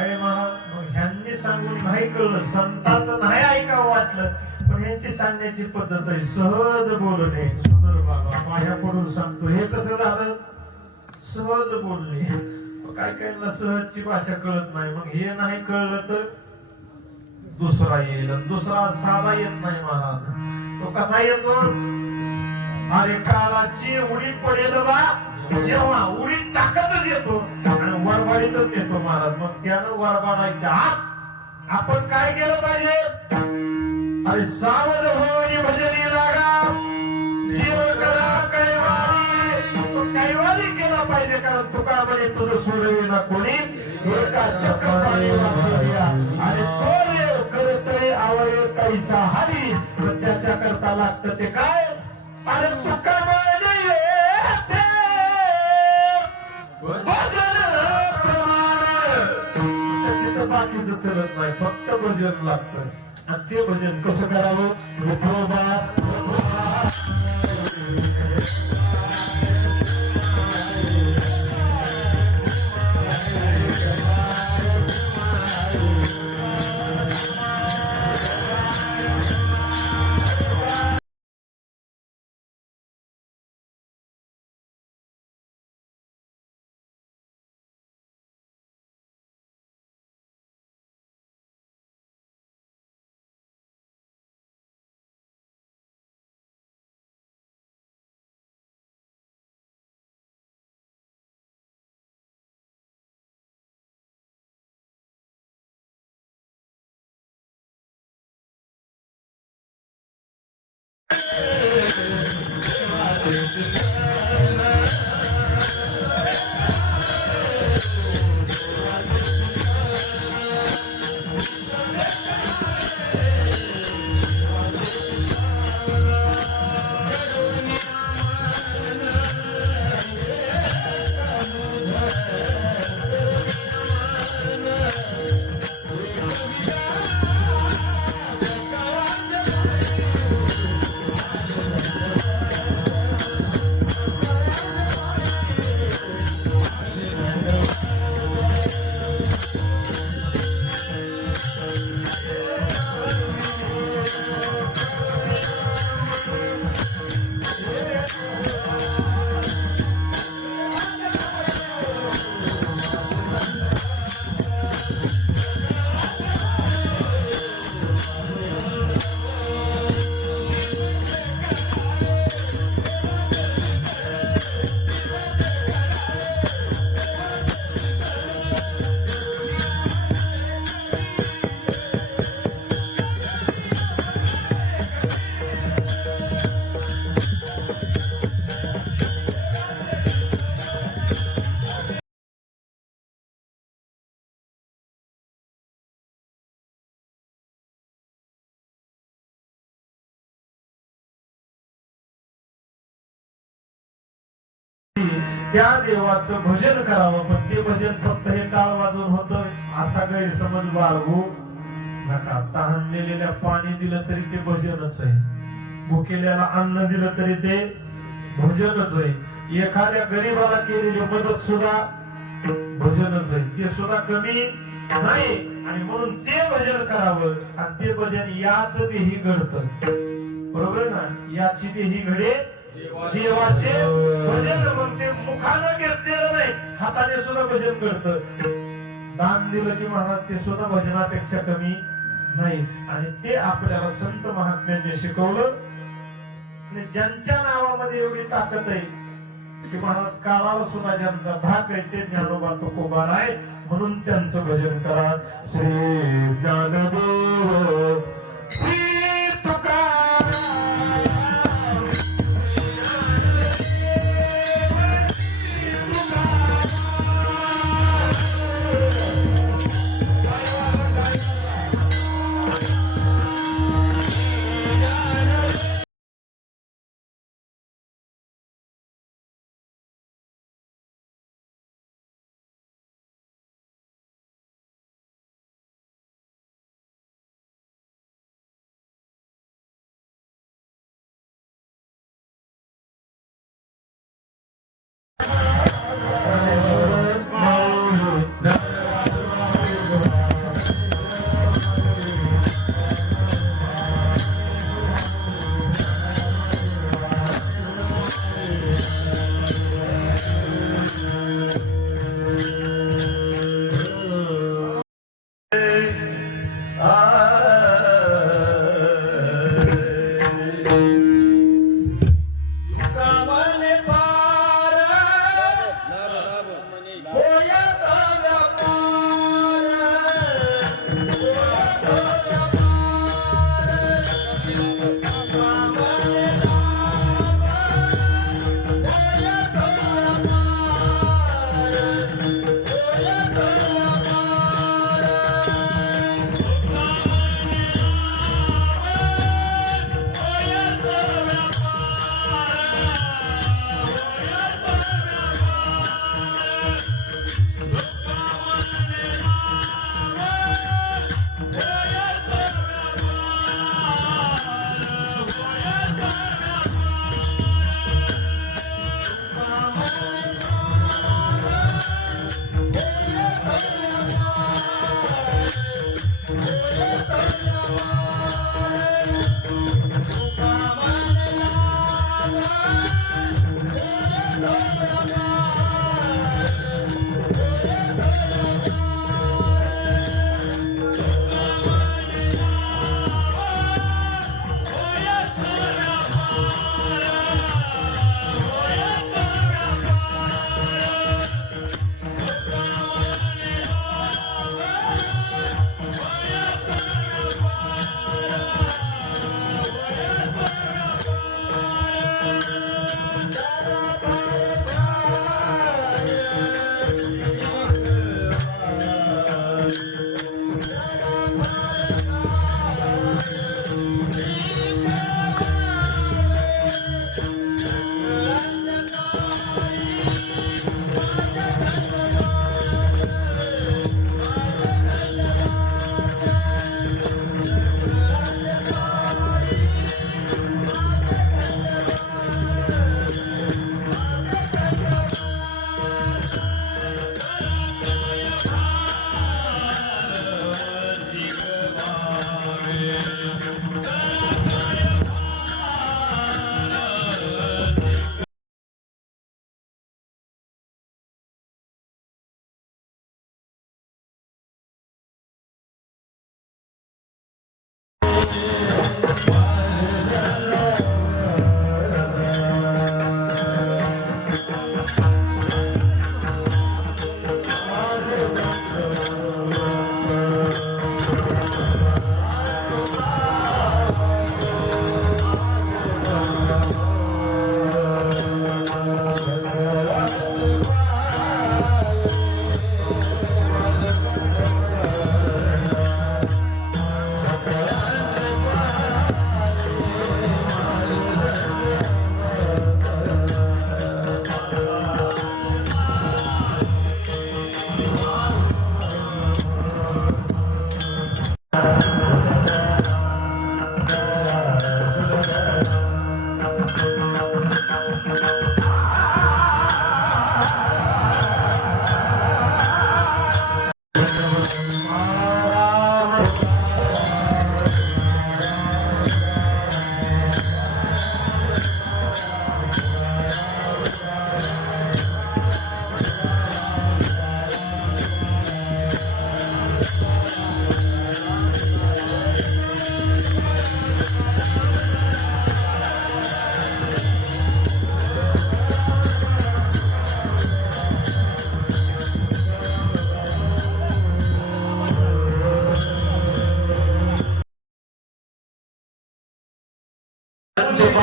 आहे महाराज. मग ह्यांनी सांगून नाही कळलं, संताचं नाही ऐकावं वाटलं, पण ह्यांची सांगण्याची पद्धत आहे सहज बोलणे. सुंदर बाबा माझ्याकडून सांगतो, हे कसं झालं? सहज बोलणे. काय काय सहजची भाषा कळत नाही, मग हे नाही कळलं तर दुसरा येईल, दुसरा साधा येत नाही महाराज. तो कसा येतो? अरे कालाची उडीत पडेल बा, जेव्हा उडीत टाकतच येतो आणि वरबाडीतच येतो महाराज. मग त्यानं वरबाडायच्या आत आपण काय केलं पाहिजे? अरे सावध होऊन भजनी लागा, देव करा कैवारी. तो कैवारी केला पाहिजे, कारण तुका म्हणे तुझं सोडविना कोणी, एका चक्रपाणी वाचूया. आणि तो देव करतळे आवळे कैसा हरी. तर त्याच्या करता लागतं ते काय? अरे तुका म्हणे येथे भजन प्रमाण. तिथं बाकीचं चलत नाही, फक्त भजन लागतं. आणि ते भजन कसं करावं? विठोबा त्या देवाचं भजन करावं. पण ते भजन फक्त हे टाळ वाजवून होतं असा गैरसमज बाळगू नका. तहानलेल्या पाणी दिलं तरी ते भजनच आहे, भुकेल्याला अन्न दिलं तरी ते भजनच आहे, एखाद्या गरीबाला केलेली मदत सुद्धा भजनच आहे. ते सुद्धा कमी नाही. आणि म्हणून ते भजन करावं. आणि ते भजन याच देही घडतं, बरोबर ना? याची देही घडे देवाचे भजन. मग ते मुखानं घेतलेलं नाही, हाताने सुद्धा भजन करतं. दान दिलं की महाराज ते सुद्धा भजनापेक्षा कमी नाही. आणि ते आपल्याला संत महात्म्यांनी शिकवलं. ज्यांच्या नावामध्ये एवढी ताकद आहे की महाराज काळाला सुद्धा ज्यांचा धाक आहे ते ज्ञानोबा तुकोबा आहे. म्हणून त्यांचं भजन करा. श्री ज्ञानदेव श्री तुकाराम.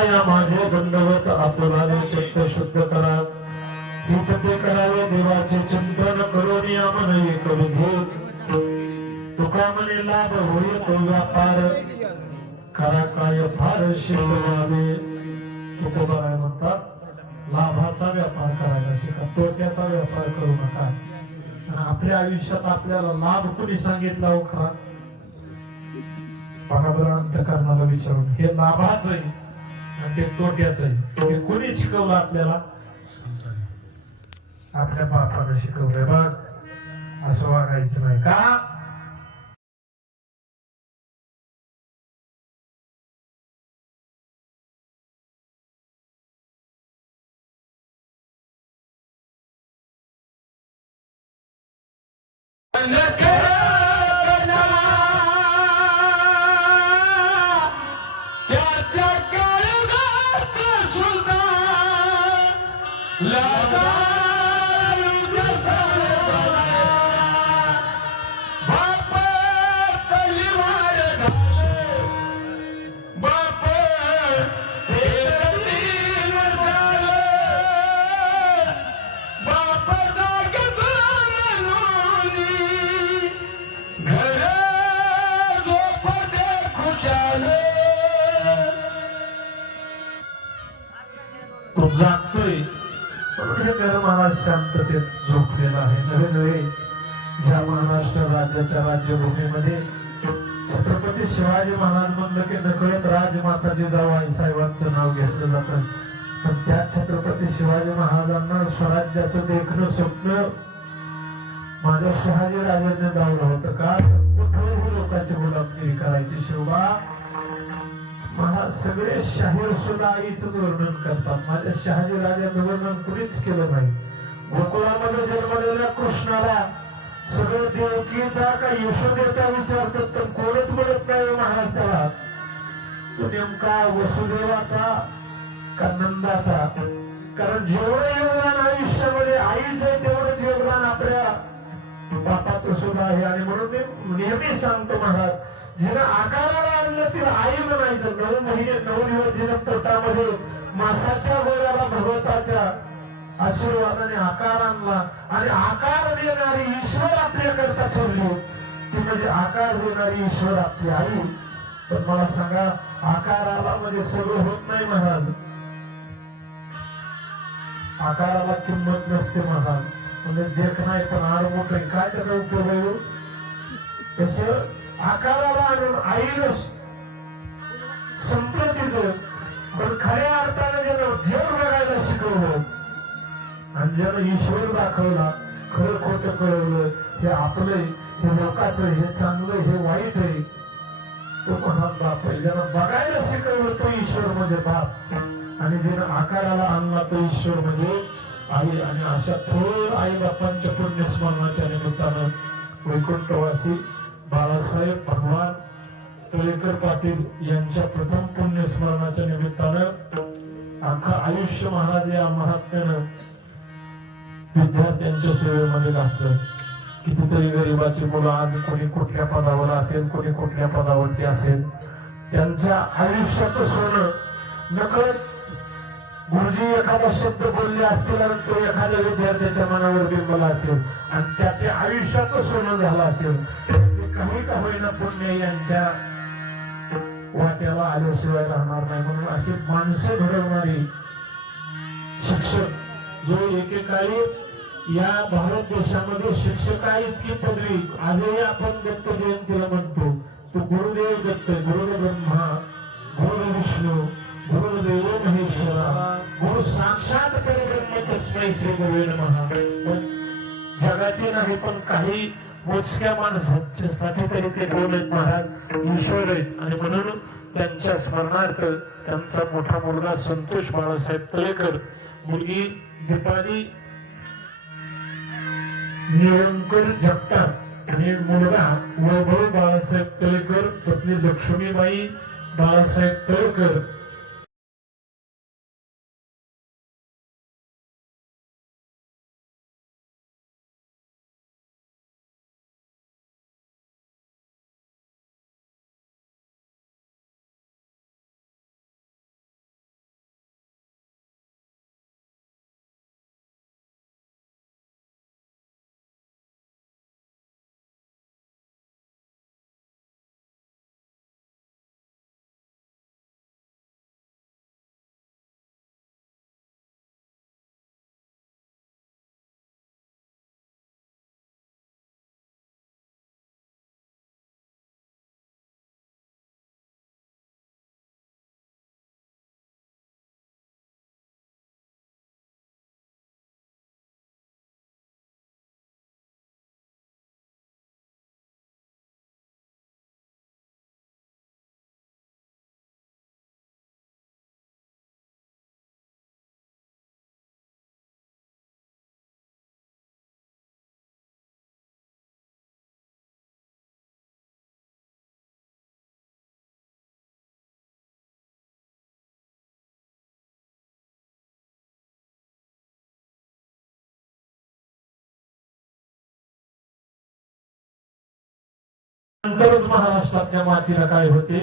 माया माझे दंडवत आपल्याला चित्त शुद्ध करा हित ते करावे देवाचे चिंतन करून या मन एक विधी तुका म्हणे लाभ होय तो व्यापार करा काय फार शिकवावे तुकोबा काय म्हणतात लाभाचा व्यापार करायला शिका तोट्याचा व्यापार करू नका आणि आपल्या आयुष्यात आपल्याला लाभ कोणी सांगितला हो खरा बघा बरं अंतःकरणाला विचारून हे लाभाचं आहे आणि ते तोट्याचं आहे हे कोणी शिकवलं आपल्याला आपल्या बापानं शिकवलंय बघ असं वागायचं नाही का जागतोय हे घर महाराज शांततेत झोपलेला आहे नवे नवे ज्या महाराष्ट्र राज्याच्या राज्यभूमीमध्ये छत्रपती शिवाजी महाराज म्हणलं की नकळत राजमाता जिजाऊ आईसाहेबांचं नाव घेतलं जातं पण त्या छत्रपती शिवाजी महाराजांना स्वराज्याचं देखणं स्वप्न माझ्या शहाजी राजांनी दावलं होतं का कुठल्याही लोकांची गुलामगिरी करायची शिवबा महाराज सगळे शाहीर सुद्धा आईच वर्णन करतात माझ्या शहाजी राजाचं वर्णन कुणीच केलं नाही गोकुळामध्ये जन्मलेल्या कृष्णाला सगळं देवकीचा का यशोदेचा विचारतात तर कोणच म्हणत नाही महाराज त्याला तो नेमका वसुदेवाचा का नंदाचा कारण जेवढं योगदान आयुष्यामध्ये आईच आहे तेवढंच योगदान आपल्या बापाचं सुद्धा आहे आणि म्हणून मी नेहमी सांगतो महाराज जिनं आकाराला आणलं तिला आई म्हणायचं 9 महिने 9 दिवस जिनं पोटामध्ये मासाच्या गोळ्याला भगवताच्या आशीर्वादाने आकार आणला आणि आकार देणारी ईश्वर आपल्याकरता ठरली ती म्हणजे आकार देणारी ईश्वर आपली आई पण मला सांगा आकाराला म्हणजे सगळं होत नाही महाराज आकाराला किंमत नसते महाराज म्हणजे देख नाही पण आड मोठं काय त्याचा उपयोग आहे तसं आकाराला आणून आईनं संप्रतीचं पण खऱ्या अर्थाने ज्यानं जग बघायला शिकवलं आणि ज्यानं ईश्वर दाखवला खरं खोटं कळवलं हे आपलं हे लोकांचं हे चांगलं हे वाईट आहे तो महान बाप आहे ज्यानं बघायला शिकवलं तो ईश्वर म्हणजे बाप आणि ज्यानं आकाराला आणला तो ईश्वर म्हणजे आई आणि अशा थोर आई बापांच्या पुण्यस्मरणाच्या निमित्तानं वैकुंठवासी बाळासाहेब भगवान तळेकर पाटील यांच्या प्रथम पुण्यस्मरणाच्या निमित्तानं अख्खा आयुष्य महाराज या महात्म्यानं विद्यार्थ्यांच्या सेवेमध्ये घातलं. कितीतरी गरिबाची मुलं आज कोणी कुठल्या पदावर असेल, कोणी कुठल्या पदावरती असेल, त्यांच्या आयुष्याचं सोनं नकळत गुरुजी एखादा शब्द बोलले असतील आणि तो एखाद्या विद्यार्थ्याच्या मनावर बिंबला असेल आणि त्याचे आयुष्याचं सोनं झालं असेल, काही का होईना पुण्य यांच्या वाट्याला आल्याशिवाय राहणार नाही. म्हणून अशी माणसं घडवणारी शिक्षक जो एकेकाळी या भारत देशामध्ये शिक्षका इतकी पदवी आजही आपण दत्त जयंतीला म्हणतो, तो गुरुदेव दत्त, गुरुदेव ब्रह्मा, गुरुदेव विष्णू, गुरुदेव महेश्वरा, गुरु साक्षात परब्रह्म तस्मै श्री गुरुवे नमः. पण जगाचे नाही पण काही मोजक्या माणसांसाठी तरी ते बोलत महाराज ईश्वर आहेत. आणि म्हणून त्यांच्या स्मरणार्थ त्यांचा मोठा मुलगा संतोष बाळासाहेब तळेकर, मुलगी दीपाली निरंकर जगताप आणि मुलगा वैभव बाळासाहेब तळेकर, पत्नी लक्ष्मीबाई बाळासाहेब तळेकर. नंतरच महाराष्ट्रातल्या मातीला काय होते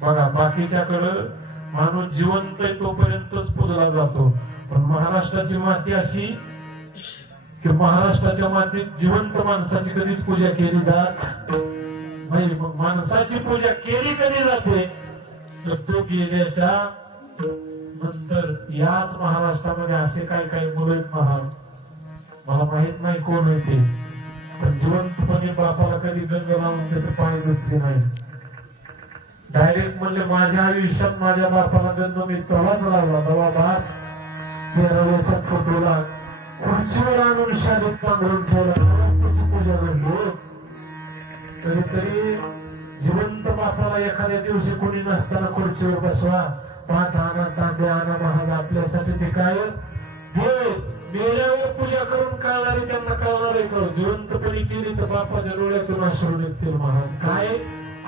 बघा. बाकीच्याकडं माणूस जिवंत आहे तोपर्यंतच पूजला जातो, पण महाराष्ट्राची माती अशी की महाराष्ट्राच्या मातीत जिवंत माणसाची कधीच पूजा केली जात नाही. मग माणसाची पूजा केली कधी जाते तर तो गेल्याच्या नंतर. याच महाराष्ट्रामध्ये असे काही काही मुलं आहेत महाराज, मला माहित नाही कोण आहे ते, पण जिवंतपणे बापाला कधी गंग लावून त्याचे पाय धुतले नाही. डायरेक्ट म्हणले माझ्या आयुष्यात माझ्या बापाला गंध मी तेव्हाच लावला जेव्हा बाप तेराव्याच्या फोटोला खुर्चीवर आणून शालीत पांघरून ठेवला, तेव्हाच त्याची पूजा घडली. कधीतरी जिवंत बापाला एखाद्या दिवशी कोणी नसताना खुर्चीवर बसवा, पाठ आणा, तांबे आणा महाराज आपल्यासाठी ते काय मेल्यावर पूजा करून कळणारे त्यांना कळणार आहे का? जिवंतपणी केली तर बापाच्या डोळ्यातून अश्रू निघतील महाराज. काय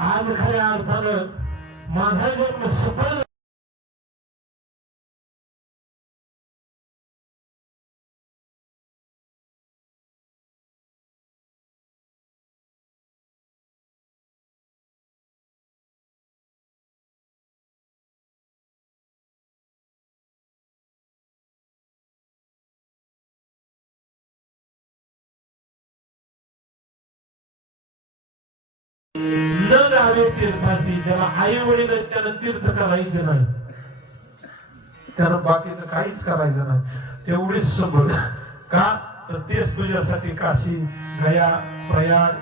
आज खऱ्या अर्थानं माझा जन्म सफल न जावे तीर्थाशी. ज्याला आई वडील आहेत त्याला तीर्थ करायचं नाही, त्याला बाकीचं काहीच करायचं नाही. तेवढीच सबळ का तर तेच तुझ्यासाठी काशी, गया, प्रयाग,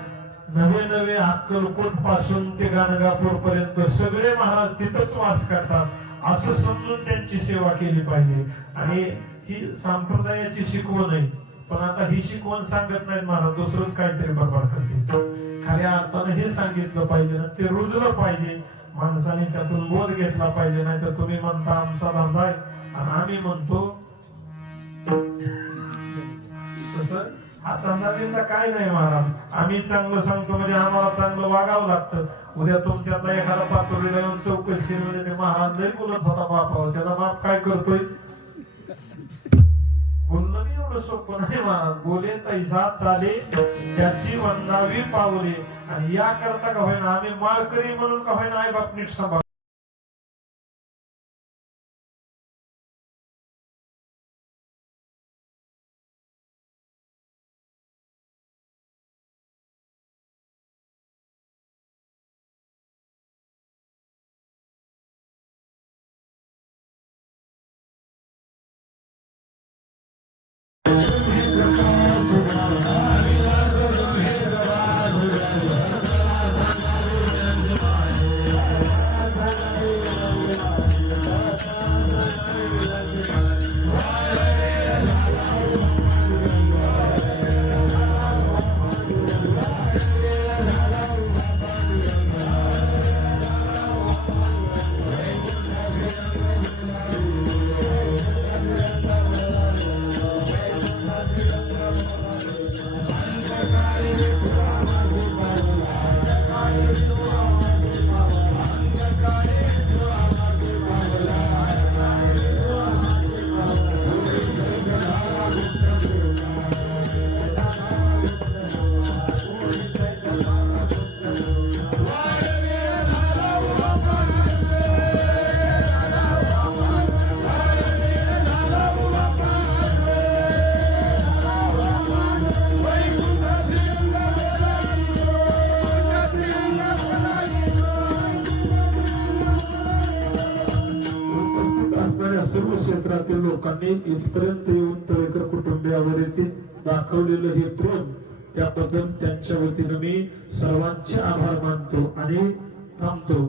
नवे नवे अक्कलकोट पासून ते गाणगापूर पर्यंत सगळे महाराज तिथंच वास करतात, असं समजून त्यांची सेवा केली पाहिजे. आणि ही संप्रदायाची शिकवण आहे, पण आता ही शिकवण सांगत नाहीत महाराज, दुसरंच काहीतरी बरोबर करते. खऱ्या अर्थानं हे सांगितलं पाहिजे ना, ते रुजलं पाहिजे, माणसाने त्यातून बोध घेतला पाहिजे. नाही तर तुम्ही म्हणता आमचा धंदा आहे आणि आम्ही म्हणतो तसं आता नवीनला काय नाही महाराज, आम्ही चांगलं सांगतो म्हणजे आम्हाला चांगलं वागावं लागतं. उद्या तुमच्यातला एखादा पातळीला येऊन चौकशी केली म्हणजे ते महाराज लई बोलत होता बापावर, त्याचा बाप काय करतोय बोलणं नाही एवढं सोपं नाही महाराज. बोले तैसा चाले ज्याची वंदावी पावले. आणि या करता का होईना आम्ही माळकरी म्हणून का होईना आई बाप नीट सांभाळ. सर्व क्षेत्रातील लोकांनी इथपर्यंत येऊन तळेकर कुटुंबियावर येथे दाखवलेलं हे प्रेम, त्याबद्दल त्यांच्या वतीनं मी सर्वांचे आभार मानतो आणि थांबतो.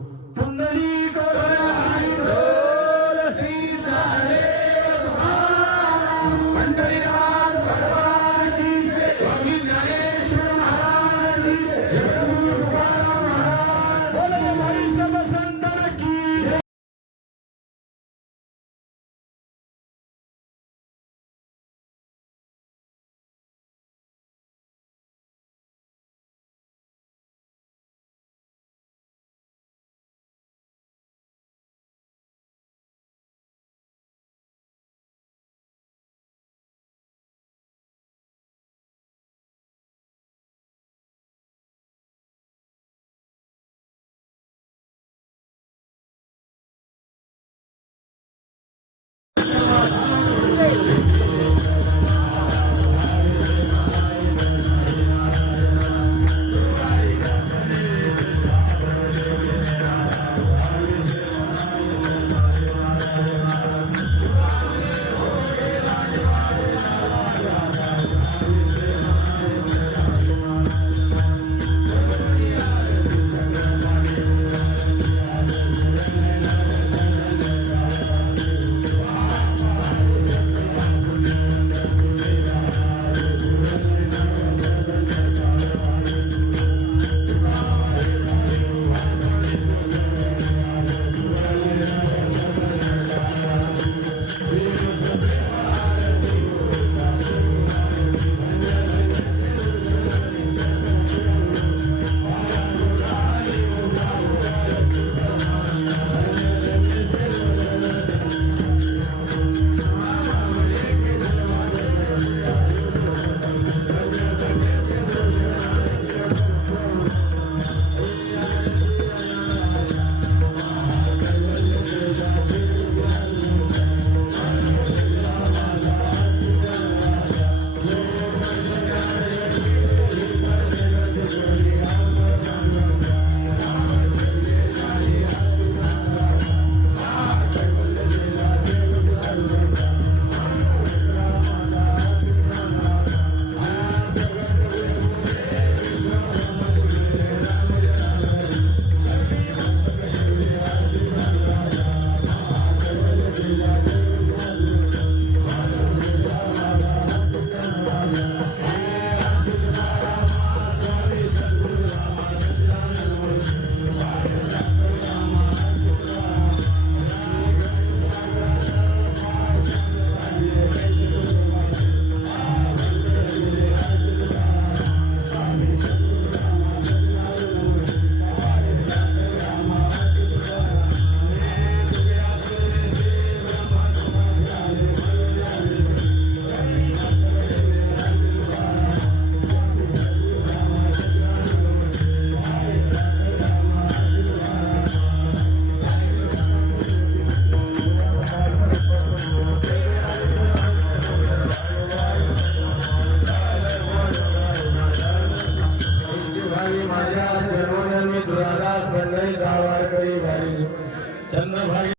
चंद्रभागे